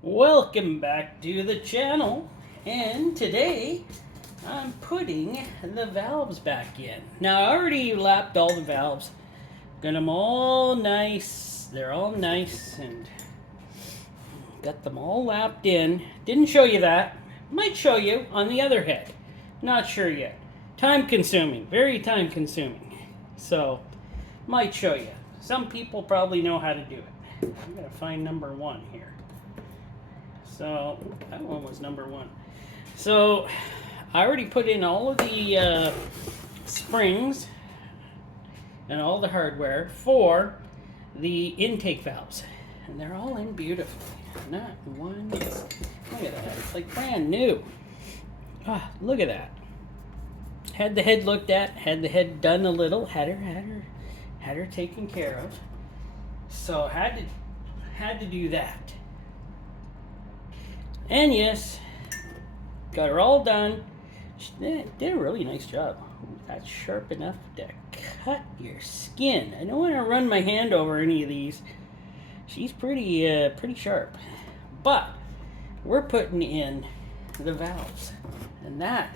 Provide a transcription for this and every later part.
Welcome back to the channel, and today I'm putting the valves back in. Now I already lapped all the valves, got them all nice, they're all nice and got them all lapped in. Didn't show you that, might show you on the other head, not sure yet. Time consuming, very time consuming, so might show you. Some people probably know how to do it. I'm gonna find number one here. So that one was number one. So I already put in all of the springs and all the hardware for the intake valves, and they're all in beautifully. Not one. Look at that. It's like brand new. Ah, look at that. Had the head looked at. Had the head done a little. Had her taken care of. So had to do that. And yes, got her all done. She did a really nice job. Ooh, that's sharp enough to cut your skin. I don't want to run my hand over any of these. She's pretty sharp. But we're putting in the valves, and that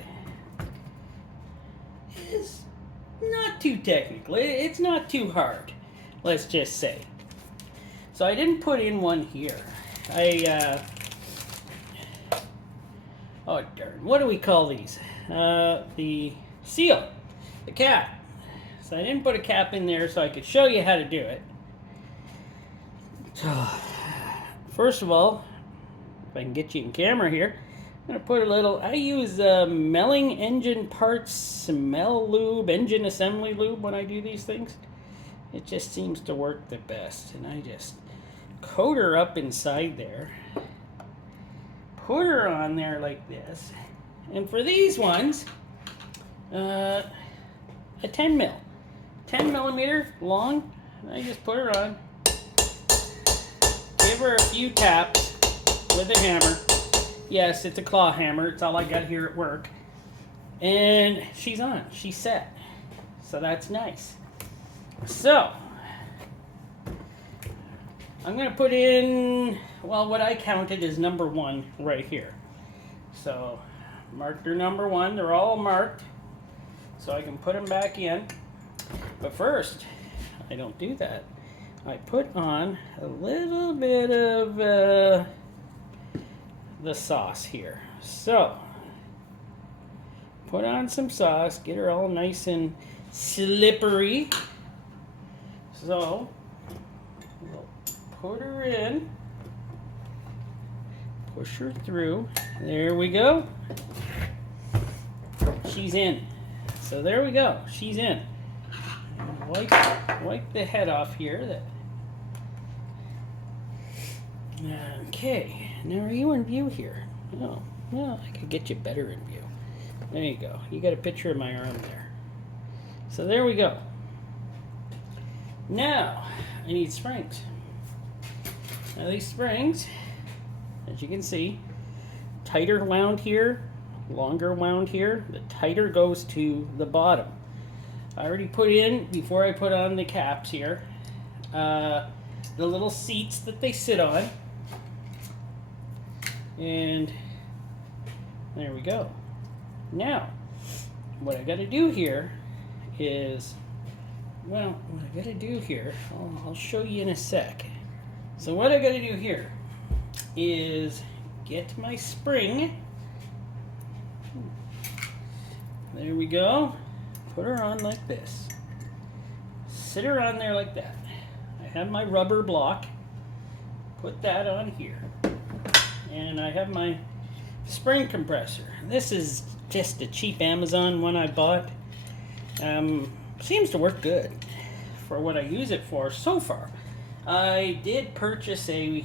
is not too technical. It's not too hard, let's just say. So I didn't put in one here. Oh darn, what do we call these? The seal, the cap. So I didn't put a cap in there so I could show you how to do it. So, first of all, if I can get you in camera here, I'm going to put a little, I use Melling engine parts, smell lube, engine assembly lube when I do these things. It just seems to work the best, and I just coat her up inside there. Put her on there like this, and for these ones, a 10 millimeter long. I just put her on, give her a few taps with a hammer. Yes, it's a claw hammer. It's all I got here at work, and she's on. She's set. So that's nice. So I'm going to put in, well, what I counted is number one right here. So marked her number one. They're all marked, so I can put them back in. But first, I don't do that. I put on a little bit of the sauce here. So put on some sauce, get her all nice and slippery. So we'll put her in, push her through. There we go. She's in. So there we go. She's in. Wipe the head off here. Okay. Now are you in view here? Oh, well, I could get you better in view. There you go. You got a picture of my arm there. So there we go. Now I need springs. Now these springs, as you can see, tighter wound here, longer wound here. The tighter goes to the bottom. I already put in, before I put on the caps here, the little seats that they sit on. And there we go. Now, what I got to do here is, well, what I got to do here, I'll show you in a sec. So what I got to do here is get my spring. There we go. Put her on like this. Sit her on there like that. I have my rubber block. Put that on here. And I have my spring compressor. This is just a cheap Amazon one I bought. Seems to work good for what I use it for so far. I did purchase a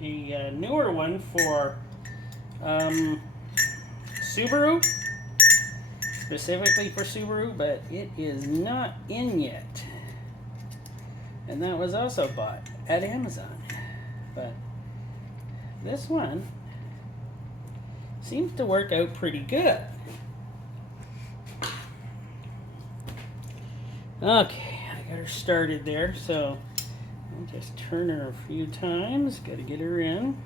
newer one for Subaru, specifically for Subaru, but it is not in yet. And that was also bought at Amazon. But this one seems to work out pretty good. Okay, I got her started there, so I'll just turn her a few times. Got to get her in.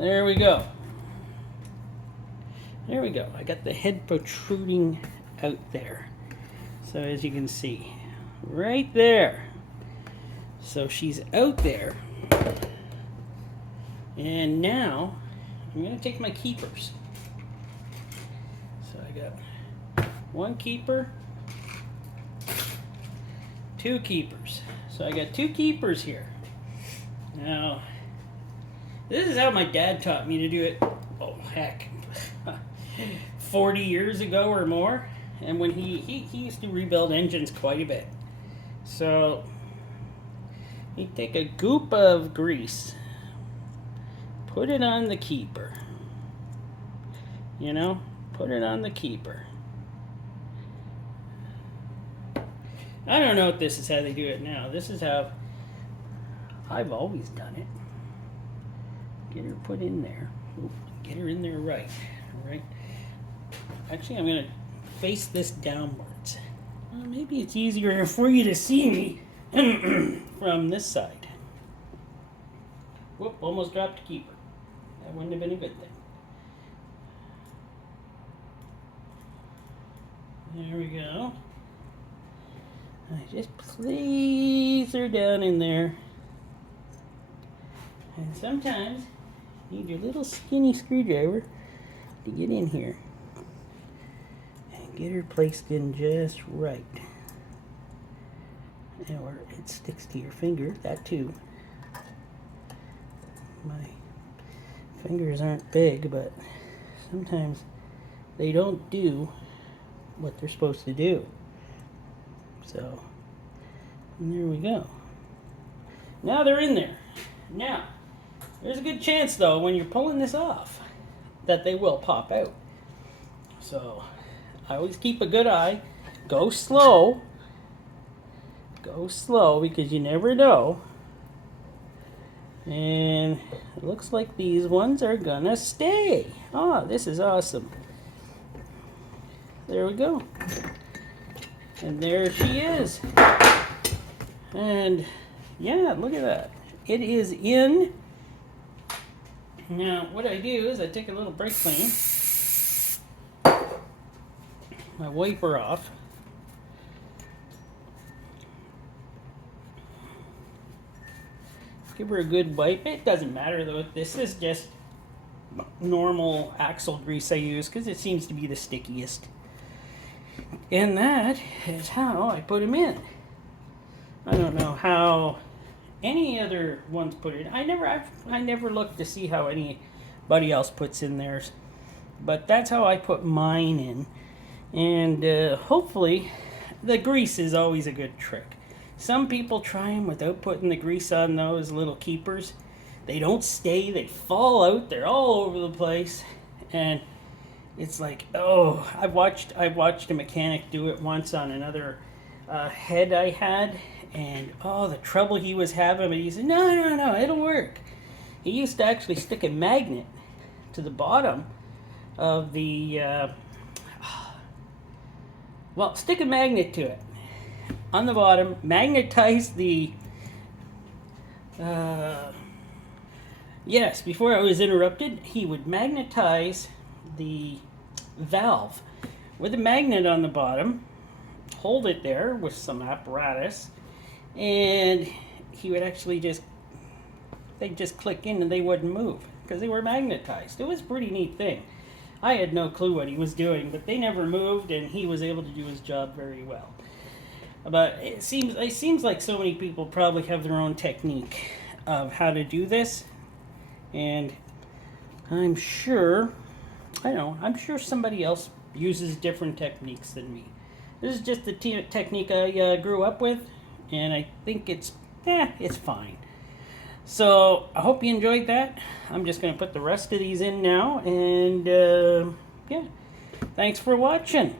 There we go. There we go. I got the head protruding out there. So as you can see, right there. So she's out there. And now I'm going to take my keepers. So I got one keeper, two keepers. So I got two keepers here. Now, this is how my dad taught me to do it. Oh, heck. 40 years ago or more. And when he used to rebuild engines quite a bit. So, you take a goop of grease, put it on the keeper. You know, put it on the keeper. I don't know if this is how they do it now. This is how I've always done it. Get her put in there. Ooh, get her in there right. Right. Actually, I'm going to face this downwards. Well, maybe it's easier for you to see me from this side. Whoop, almost dropped a keeper. That wouldn't have been a good thing. There we go. I just place her down in there. And sometimes you need your little skinny screwdriver to get in here. And get her placed in just right. Or it sticks to your finger, that too. My fingers aren't big, but sometimes they don't do what they're supposed to do. So, and there we go. Now they're in there. Now, there's a good chance though, when you're pulling this off, that they will pop out. So, I always keep a good eye. Go slow. Go slow because you never know. And it looks like these ones are gonna stay. Oh, this is awesome. There we go. And there she is. And yeah, look at that. It is in. Now, what I do is I take a little brake clean. I wipe her off. Give her a good wipe. It doesn't matter though. This is just normal axle grease I use because it seems to be the stickiest. And that is how I put them in. I don't know how any other ones put it. I never looked to see how anybody else puts in theirs, but that's how I put mine in. And hopefully, the grease is always a good trick. Some people try them without putting the grease on those little keepers. They don't stay. They fall out. They're all over the place, and it's like, oh, I've watched a mechanic do it once on another head I had, and oh, the trouble he was having. But he said, no, it'll work. He used to actually stick a magnet to the bottom of the, stick a magnet to it on the bottom, magnetize the, yes, before I was interrupted, he would magnetize the valve with a magnet on the bottom, hold it there with some apparatus, and he would actually they'd just click in and they wouldn't move because they were magnetized. It was a pretty neat thing. I had no clue what he was doing, but they never moved and he was able to do his job very well. But it seems like so many people probably have their own technique of how to do this, and I'm sure somebody else uses different techniques than me. This is just the technique I grew up with, and I think it's fine. So I hope you enjoyed that. I'm just going to put the rest of these in now, and yeah, thanks for watching.